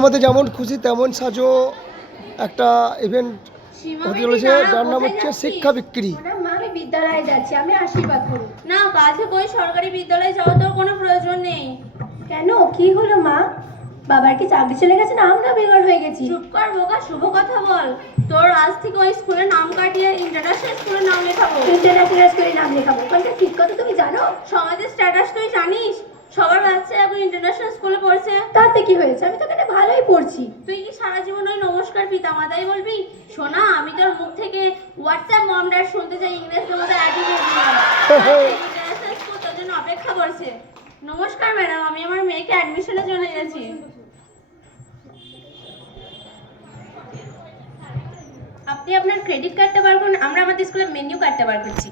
আমাদের যেমন খুশি তেমন সাজো একটা ইভেন্ট হতে চলেছে। যার নাম হচ্ছে শিক্ষা বিক্রি। আমি বিদ্যালয়ে যাচ্ছি আমি আশীর্বাদ করুন। না বাজে বই সরকারি বিদ্যালয়ে যাওয়ার তোর কোনো প্রয়োজন নেই। কেন? কি হলো মা? বাবার কি চাকরি চলে গেছে না আমরা বেকার হয়ে গেছি? চুপ কর বোকা শুভ কথা বল। তোর আজ থেকে ওই স্কুলের নাম কাটিয়ে ইন্টারন্যাশনাল স্কুলের নাম লেখাবো। ইন্টারন্যাশনাল স্কুলে নাম লেখাবো। কোনটা ঠিক কথা তুমি জানো? সমাজের স্ট্যাটাস তুই জানিস? সবার বাচ্চা এখন ইন্টারন্যাশনাল স্কুলে পড়ছে। তাতে কি হয়েছে? আমি তো ভালোই পড়ছি। তুই কি সারা জীবন ওই নমস্কার পিতামাতাই বলবি? শোনা আমি তোর মুখ থেকে হোয়াটসঅ্যাপ মম ড্যাড শুনতে চাই ইংরেজির মধ্যে অ্যাটিটিউড স্কুল তোর জন্য অপেক্ষা করছে। নমস্কার ম্যাডাম আমি আমার মেয়েকে অ্যাডমিশনের জন্য এনেছি। আপনি আপনার ক্রেডিট কার্ডটা বার করুন আমরা আমাদের স্কুলের মেনু কার্ডটা বার করছি।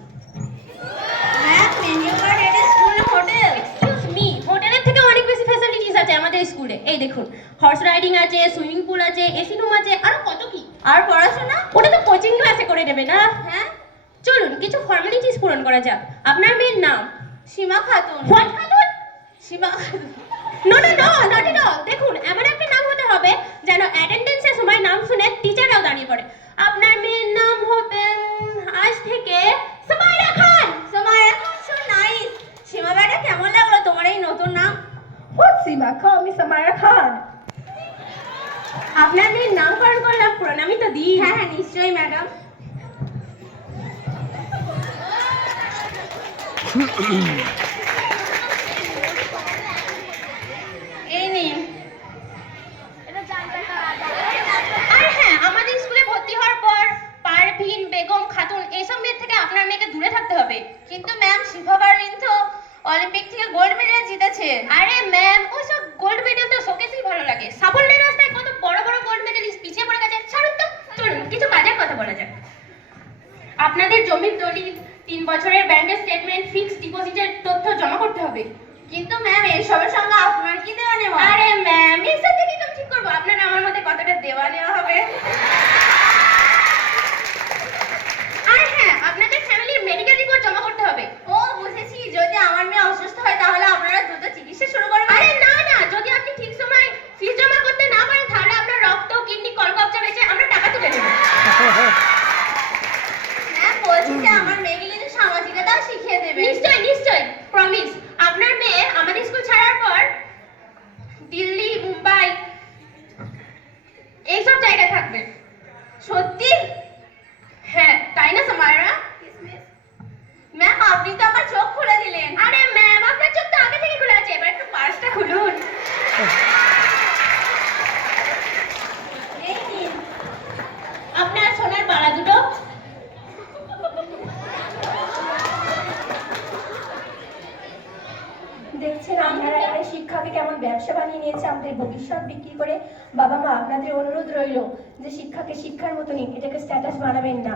ম্যাম মেনু কার্ড স্কুলে। এই দেখুন হর্স রাইডিং আছে সুইমিং পুল আছে এসি রুম আছে আরও কত কি? আর পড়াশোনা? ওটা তো কোচিং ক্লাসে করে দেবে না? হ্যাঁ? চলুন কিছু ফর্মালিটিস পূরণ করা যাক। আপনার মেয়ের নাম? Seema Khatun. What Khatun? Seema Khatun. No no no not at all দেখুন এমন একটা নাম হতে হবে যেন অ্যাটেন্ডেন্সের সময় নাম শুনে টিচাররাও দাঁড়িয়ে পড়ে। আপনার হোয়াট সীমা খাও আমি সামারা খান। আপনার মেয়ের নামকরণ করলাম প্রণামী তো দিই হ্যাঁ হ্যাঁ নিশ্চয়ই ম্যাডাম। এই নিন। আর হ্যাঁ আমাদের স্কুলে ভর্তি হওয়ার পর পারভিন বেগম খাতুন এইসব মেয়ের থেকে আপনার মেয়েকে দূরে থাকতে হবে। কিন্তু ম্যাম শিফা পারভিন তো অলিম্পিক থেকে গোল্ড মেডেল জিতেছে। আরে ম্যাম ওইসব গোল্ড মেডেল তো শোকেসই ভালো লাগে। সাফল্যের রাস্তায় কত বড় বড় গোল্ড মেডেলিস্ট পিছিয়ে পড়ে গেছে ছাড়ুন তো। চলুন কিছু কাজের কথা বলা যাক। আপনাদের জমির দলিল তিন বছরের ব্যাংকের স্টেটমেন্ট ফিক্সড ডিপোজিটের তথ্য জমা করতে হবে। কিন্তু ম্যাম এসবের সঙ্গে আপনার কি দেওয়া নেওয়া? আরে ম্যাম এসব থেকে ঠিক করব? আপনার আমার মধ্যে কতটা দেওয়া নেওয়া হবে আর হ্যাঁ আপনাদের ফ্যামিলির মেডিকেল রিপোর্ট জমা করতে হবে ও বুঝেছি যদি আমার মেয়ে অসুস্থ হয় তাহলে আপনারা দ্রুত চিকিৎসা শুরু করবেন আরে না না যদি আপনি ঠিক সময় ফিস জমা করতে না পারেন তাহলে আপনার রক্ত কিডনি কলকবজা বেঁচে আমরা টাকা তুলে দেবো ম্যাম বলছি যে আমার মেয়েকে সামাজিকতা শিখিয়ে দেবে। নিশ্চয় নিশ্চয় প্রমিস আপনার মেয়ে আমাদের স্কুল ছাড়ার পর দিল্লি মুম্বাই এইসব জায়গায় থাকবে সত্যি হ্যাঁ তাই না সামায়রা ম্যাম আপনি তো আমার চোখ খুলে দিলেন আরে ম্যাম আপনার চোখ তো আগে থেকে খোলা আছে এবার একটু পার্সটা খুলুন এই নিন। আপনার সোনার বালা দুটো দেখছেন আপনারা এখানে শিক্ষাকে কেমন ব্যবসা বানিয়ে নিয়েছে, আমাদের ভবিষ্যৎ বিক্রি করে? বাবা মা, আপনাদের অনুরোধ রইল যে শিক্ষাকে শিক্ষার মতনই, এটাকে স্ট্যাটাস বানাবেন না।